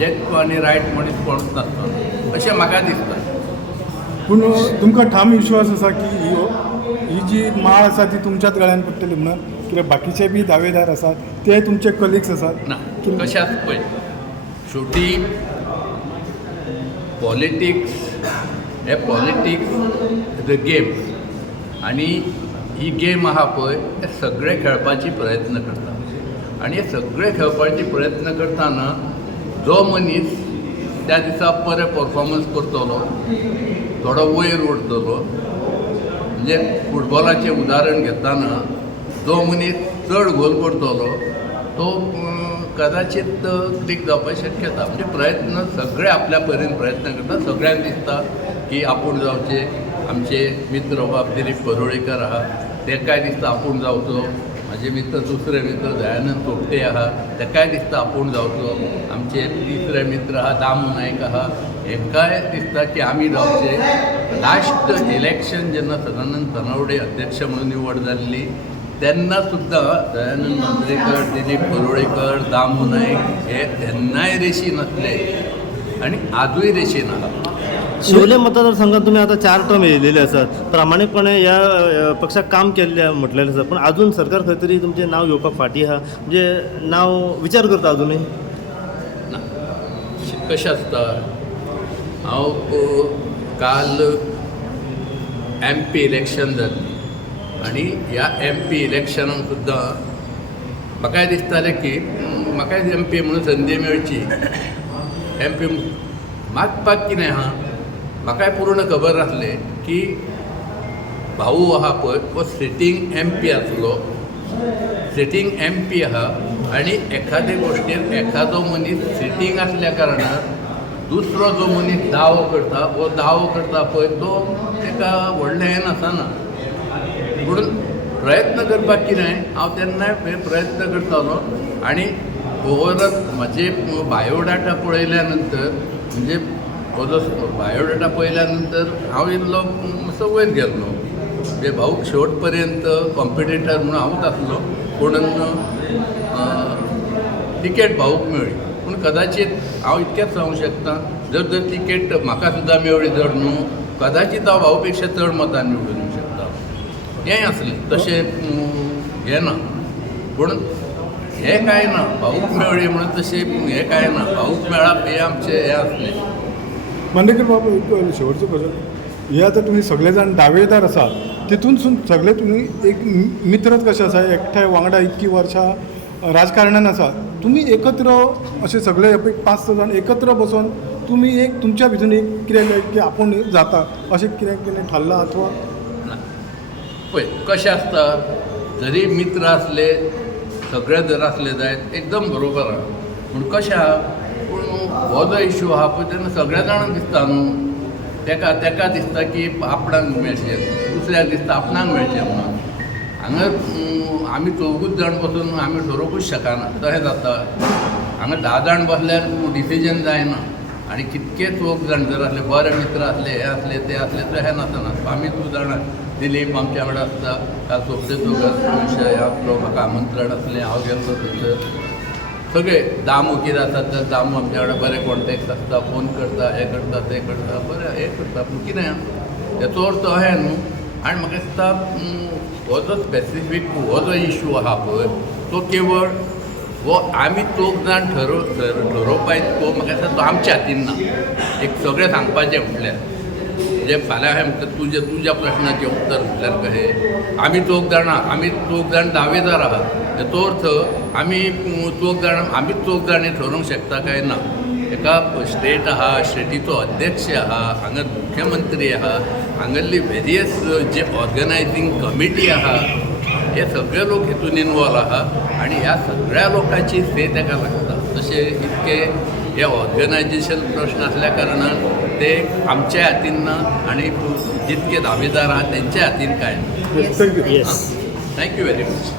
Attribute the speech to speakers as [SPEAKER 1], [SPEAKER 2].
[SPEAKER 1] Object आनी right मनीस कोणूच नासता अशें म्हाका दिसता
[SPEAKER 2] पूण तुमकां ठाम विश्वास आसा की ही ही जी माळ आसा ती तुमच्याच गळ्यान पडटली म्हणून कित्याक बाकीचे बी दावेदार आसात ते तुमचे कलिग्स आसात
[SPEAKER 1] ना कशाच पळय शेवटी पॉलिटिक्स हे पॉलिटिक्स द गेम आनी ही गेम आहा पळय हे सगळे खेळपाची प्रयत्न करता आनी हे सगळे खेळपाचे प्रयत्न करताना जो मनीस त्या दिसा बरे परफॉर्मन्स करतलो थोडो वयर उरतलो म्हणजे फुटबॉलाचें उदाहरण घेताना जो मनीस चड गोल करतलो तो कदाचित क्लिक जावपाक शक्यता म्हणजे प्रयत्न सगळे आपल्या परीन प्रयत्न करता सगळ्यांक दिसता की आपूण जावचे आमचे मित्र बाब दिलीप परोळेकर आहा तेकाय दिसता आपूण जावचो. माझे मित्र दुसरे मित्र दयानंद सोपटे आहा तेकाय दिसता आपूण जावचो आमचे तिसरे मित्र आहा दामू नायक आहा. हेंकाय दिसता की आमी जावचे लास्ट इलेक्शन जेन्ना सदानंद तनवडे अध्यक्ष म्हणून निवड जाल्ली तेन्ना सुद्दां दयानंद मांद्रेकर दिलीप परोळेकर दामू नायक हे तेन्नाय रेशी नसले. आनी आजूय रेशीन आहा
[SPEAKER 3] शिवले मतदारसंघात तुम्ही आता चार टर्म येयलेले आसात प्रामाणिकपणे या पक्षात पक्षाक काम केलेले म्हटलेलें आसा पूण अजून सरकार खंय तरी तुमचें नांव येवपाक फाटीं आहा म्हणजे नांव विचार करता अजूनय
[SPEAKER 1] कशें आसता हांव काल एम पी इलेक्शन जाल्ली आनी ह्या एम पी इलेक्शनान सुद्दां म्हाकाय दिसतालें की म्हाकाय एम पी म्हणून संदी मेळची एम पी मागपाक कितें आहा म्हाकाय पूर्ण खबर आसलें की भाऊ आहा पळय तो सिटींग एम पी आसलो सिटींग एम पी आहा आनी एखादे गोश्टीर एखादो मनीस सिटींग आसल्या कारणान दुसरो जो मनीस दावो करता वो दावो करता पळय तो तेका व्हडलें हें नासना म्हणून प्रयत्न करपाक कितें हांव तेन्नाय हे प्रयत्न करतालो. आनी ओवरऑल म्हजे बायोडाटा पळयल्या नंतर म्हणजे तो बायोडेटा पळयल्या नंतर हांव इल्लो मातसो वयर गेल्लो म्हणजे भाऊक शेवट पर्यंत कॉम्पिटेटर म्हणून हांवूच आसलो पूण तिकेट भाऊक मेळ्ळी पूण कदाचित हांव इतकेंच सांगूंक शकता जर जर तिकेट म्हाका सुद्दां मेळ्ळी जर न्हू कदाचित हांव भाऊ पेक्षा चड मतान निवडून येवंक शकता. हेंय आसलें तशें हें ना. पूण हें कांय ना भाऊक मेळ्ळी म्हणून तशें हें कांय ना भाऊक मेळप हें आमचें हें आसलें
[SPEAKER 2] मांडेकर बाबा एक शेवटचं प्रश्न. हे आता तुम्ही सगळे जाण दावेदार आसात तितूनसून सगळे तुम्ही एक मित्रच कशें आसा एकठांय वांगडा इतकी वर्सां राजकारणान आसा तुमी एकत्र असे सगळे एक पांच स जाण एकत्र बसून तुमी एक तुमच्या भितून एक कितें की आपूण जाता अशें कितें कितें थारलां अथवा?
[SPEAKER 1] ना पळय कशें आसता जरी मित्र आसले सगळे जर आसले जायत एकदम बरोबर आहा. पूण कशें? आहा पूण हो जो इश्यू आहा पळय तेन्ना सगळ्या जाणांक दिसता न्हू तेका तेका दिसता की आपणाक मेळचें. दुसऱ्याक दिसता आपणाक मेळचें म्हणून. हांगा आमी चौगूच जाण बसून आमी ठरोवंकूच शकना. तशें जाता. हांगा धा जाण बसल्यार डिसिजन जायना. आनी कितके चौग जाण जर आसले बरे मित्र आसले हे आसले ते असले तशें नासना. आमी तूं जाणा दिलीप आमच्या वांगडा आसता. काल सोपटे चौगात विशय आपलो म्हाका आमंत्रण आसलें हांव गेल्लो थंयसर सगळे दामू कितें आसा ते दामू आमच्या वांगडा बरे कॉन्टेक्ट आसता फोन करता हे करता ते करता बरें हे करता पूण कितें हेचो अर्थ अहें न्हू आनी म्हाका दिसता हो जो स्पेसिफीक हो जो इश्यू आहा पळय तो केवळ हो आमी चोग जाण ठरोव ठर- तो म्हाका दिसता तो आमच्या हातीन. ना एक सगळें सांगपाचें म्हटल्यार म्हणजे फाल्यां हांवें म्हणटा तुज्या तुज्या प्रश्नाचें उत्तर म्हटल्यार कशें आमी चोग जाण आहा आमी जाण दावेदार आहात. हेचो अर्थ आमी चोग जाण आमीच चोग जाण हें ठरोवंक शकता काय? ना. एका स्टेट आहा स्टेटीचो अध्यक्ष आहा हांगा मुख्यमंत्री आहा हांगल्ली वेरियस जे ऑर्गनायझींग कमिटी आहा हे सगळे लोक हितून इनवॉल्व आहा आनी ह्या सगळ्या लोकांची से ताका लागता तशें इतके हे ऑर्गनायजेशन प्रश्न आसल्या कारणान ते आमच्या हातीन ना आनी जितके दावेदार आहा तेंच्या हातीन कांय ना
[SPEAKER 2] thank you
[SPEAKER 3] yes
[SPEAKER 1] thank you very much